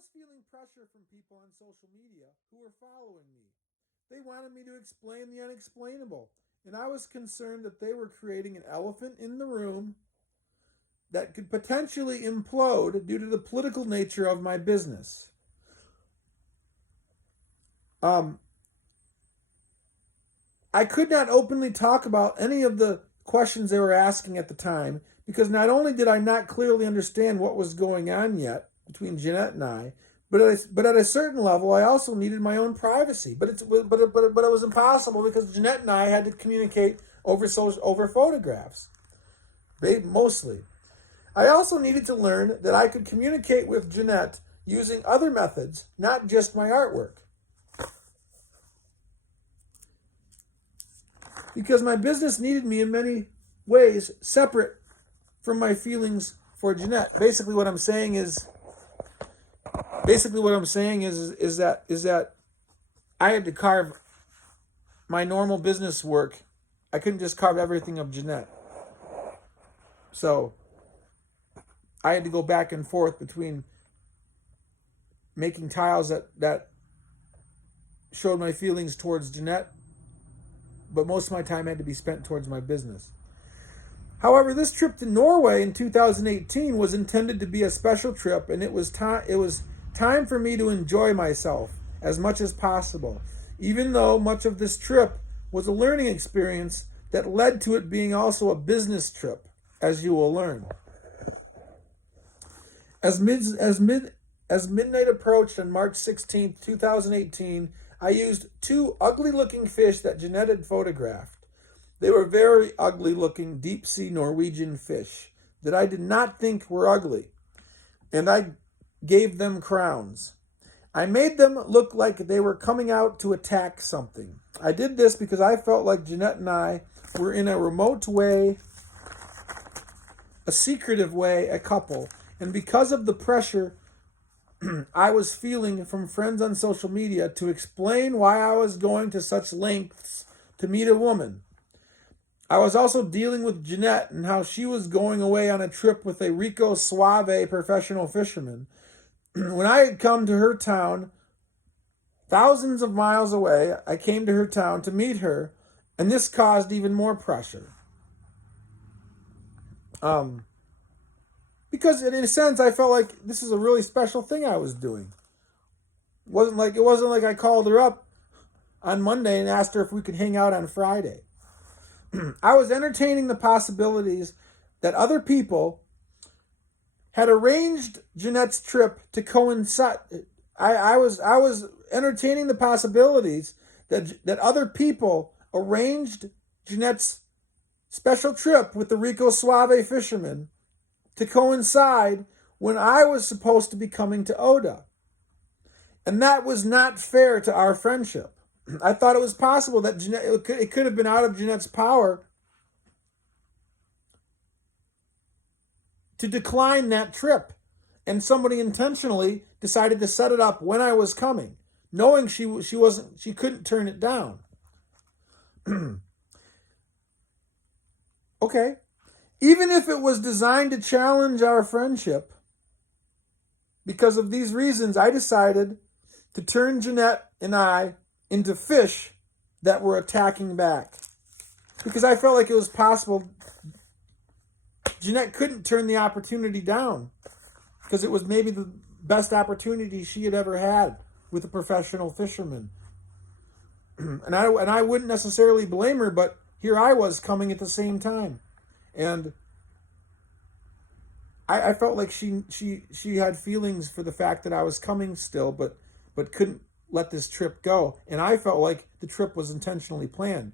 was feeling pressure from people on social media who were following me. They wanted me to explain the unexplainable, and I was concerned that they were creating an elephant in the room that could potentially implode due to the political nature of my business. I could not openly talk about any of the questions they were asking at the time because not only did I not clearly understand what was going on yet between Jeanette and I, but at a certain level, I also needed my own privacy. But it was impossible because Jeanette and I had to communicate over photographs, mostly. I also needed to learn that I could communicate with Jeanette using other methods, not just my artwork. Because my business needed me in many ways separate from my feelings for Jeanette. Basically what I'm saying is that I had to carve my normal business work. I couldn't just carve everything of Jeanette. So I had to go back and forth between making tiles that showed my feelings towards Jeanette, but most of my time had to be spent towards my business. However, this trip to Norway in 2018 was intended to be a special trip, and it was time for me to enjoy myself as much as possible, even though much of this trip was a learning experience that led to it being also a business trip, as you will learn. As midnight approached on March 16th, 2018, I used two ugly-looking fish that Jeanette had photographed. They were very ugly-looking deep-sea Norwegian fish that I did not think were ugly, and I gave them crowns. I made them look like they were coming out to attack something. I did this because I felt like Jeanette and I were in a remote way, a secretive way, a couple, and because of the pressure I was feeling from friends on social media to explain why I was going to such lengths to meet a woman. I was also dealing with Jeanette and how she was going away on a trip with a Rico Suave professional fisherman. When I had come to her town, thousands of miles away, I came to her town to meet her, and this caused even more pressure. Because in a sense, I felt like this is a really special thing I was doing. It wasn't like I called her up on Monday and asked her if we could hang out on Friday. I was entertaining the possibilities that other people had arranged Jeanette's trip to coincide. I was entertaining the possibilities that other people arranged Jeanette's special trip with the Rico Suave fisherman to coincide when I was supposed to be coming to Oda. And that was not fair to our friendship. I thought it was possible that it could have been out of Jeanette's power to decline that trip. And somebody intentionally decided to set it up when I was coming, knowing she couldn't turn it down. Okay. Even if it was designed to challenge our friendship, because of these reasons, I decided to turn Jeanette and I into fish that were attacking back. Because I felt like it was possible Jeanette couldn't turn the opportunity down, because it was maybe the best opportunity she had ever had with a professional fisherman. And I wouldn't necessarily blame her, but here I was coming at the same time. And I felt like she had feelings for the fact that I was coming still, but couldn't let this trip go. And I felt like the trip was intentionally planned.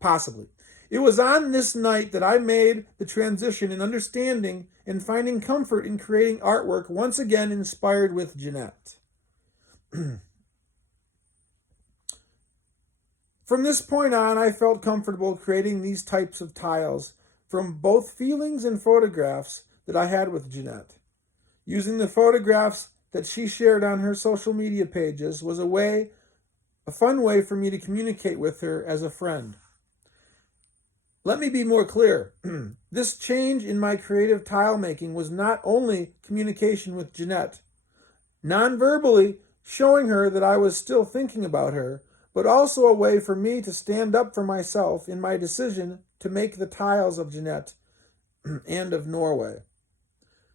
Possibly. It was on this night that I made the transition in understanding and finding comfort in creating artwork once again inspired with Jeanette. From this point on, I felt comfortable creating these types of tiles from both feelings and photographs that I had with Jeanette. Using the photographs that she shared on her social media pages was a fun way for me to communicate with her as a friend. Let me be more clear. This change in my creative tile making was not only communication with Jeanett, non-verbally showing her that I was still thinking about her, but also a way for me to stand up for myself in my decision to make the tiles of Jeanett and of Norway.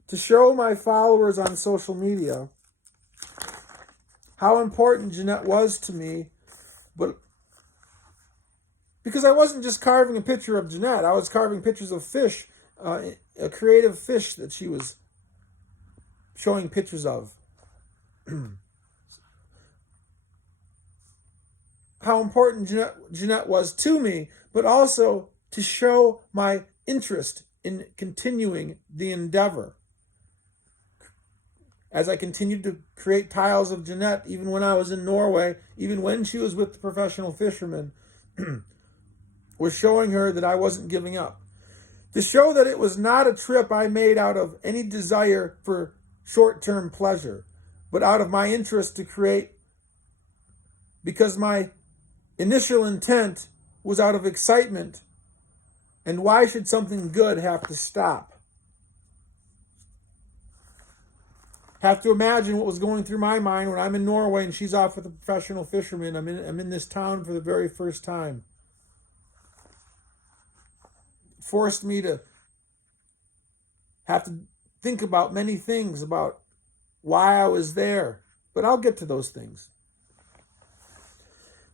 To show my followers on social media how important Jeanett was to me, but because I wasn't just carving a picture of Jeanett, I was carving pictures of fish, a creative fish that she was showing pictures of. How important Jeanett was to me, but also to show my interest in continuing the endeavor. As I continued to create tiles of Jeanett, even when I was in Norway, even when she was with the professional fishermen, was showing her that I wasn't giving up. To show that it was not a trip I made out of any desire for short-term pleasure, but out of my interest to create, because my initial intent was out of excitement. And why should something good have to stop? Have to imagine what was going through my mind when I'm in Norway and she's off with a professional fisherman. I'm in this town for the very first time. Forced me to have to think about many things about why I was there. But I'll get to those things.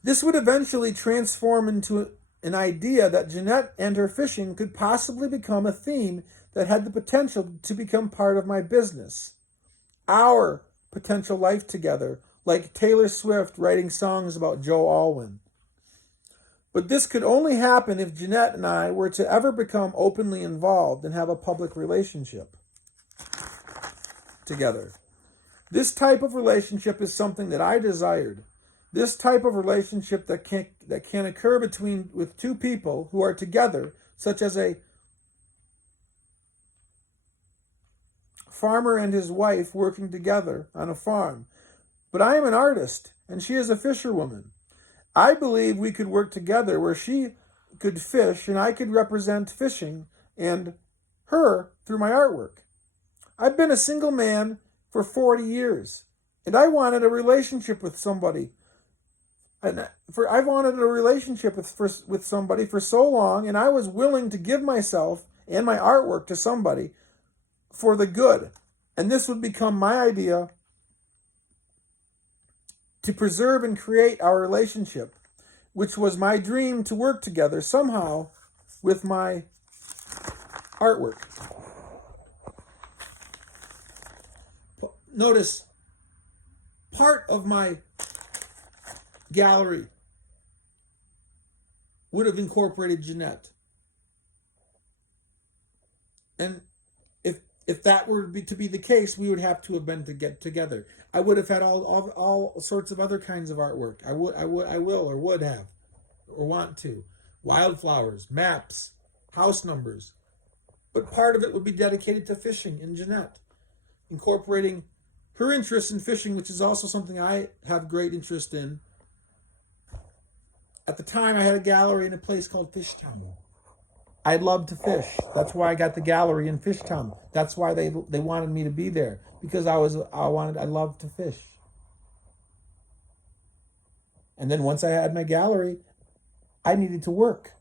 This would eventually transform into an idea that Jeanett and her fishing could possibly become a theme that had the potential to become part of my business. Our potential life together, like Taylor Swift writing songs about Joe Alwyn. But this could only happen if Jeanett and I were to ever become openly involved and have a public relationship together. This type of relationship is something that I desired. This type of relationship that can occur with two people who are together, such as a farmer and his wife working together on a farm. But I am an artist, and she is a fisherwoman. I believe we could work together where she could fish and I could represent fishing and her through my artwork. I've been a single man for 40 years, and I wanted a relationship with somebody. I wanted a relationship with somebody for so long, and I was willing to give myself and my artwork to somebody for the good. And this would become my idea to preserve and create our relationship, which was my dream to work together somehow with my artwork. Notice, part of my gallery would have incorporated Jeanett. And if that were to be the case, we would have to have been to get together. I would have had all sorts of other kinds of artwork. I would have, or want to. Wildflowers, maps, house numbers. But part of it would be dedicated to fishing in Jeanett, incorporating her interest in fishing, which is also something I have great interest in. At the time, I had a gallery in a place called Fishtown. I loved to fish. That's why I got the gallery in Fishtown. That's why they wanted me to be there, because I loved to fish. And then once I had my gallery, I needed to work.